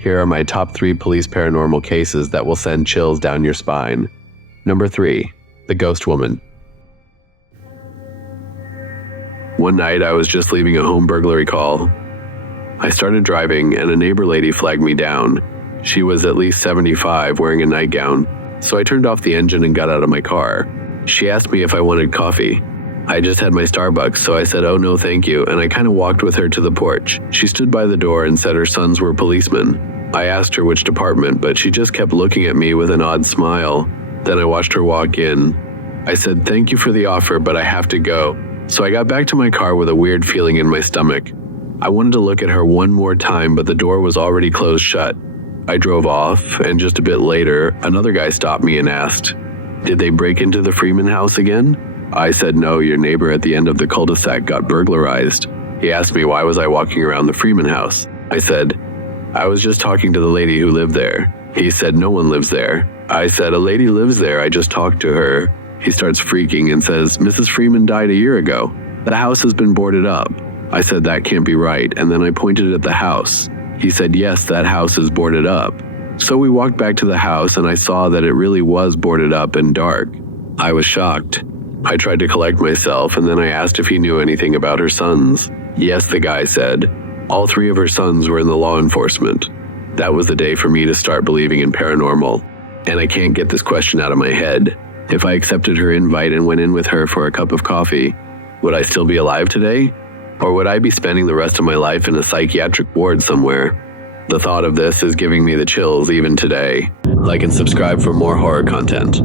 Here are my top 3 police paranormal cases that will send chills down your spine. Number 3. The Ghost Woman. One night I was just leaving a home burglary call. I started driving and a neighbor lady flagged me down. She was at least 75, wearing a nightgown, so I turned off the engine and got out of my car. She asked me if I wanted coffee. I just had my Starbucks, so I said, "Oh no, thank you," and I kind of walked with her to the porch. She stood by the door and said her sons were policemen. I asked her which department, but she just kept looking at me with an odd smile. Then I watched her walk in. I said, "Thank you for the offer, but I have to go." So I got back to my car with a weird feeling in my stomach. I wanted to look at her one more time, but the door was already closed shut. I drove off, and just a bit later, another guy stopped me and asked, "Did they break into the Freeman house again?" I said, "No, your neighbor at the end of the cul-de-sac got burglarized." He asked me why was I walking around the Freeman house. I said, "I was just talking to the lady who lived there." He said, "No one lives there." I said, "A lady lives there, I just talked to her." He starts freaking and says, "Mrs. Freeman died a year ago. The house has been boarded up." I said, "That can't be right," and then I pointed at the house. He said, "Yes, that house is boarded up." So we walked back to the house and I saw that it really was boarded up and dark. I was shocked. I tried to collect myself and then I asked if he knew anything about her sons. "Yes," the guy said. All 3 of her sons were in the law enforcement. That was the day for me to start believing in paranormal. And I can't get this question out of my head. If I accepted her invite and went in with her for a cup of coffee, would I still be alive today? Or would I be spending the rest of my life in a psychiatric ward somewhere? The thought of this is giving me the chills even today. Like and subscribe for more horror content.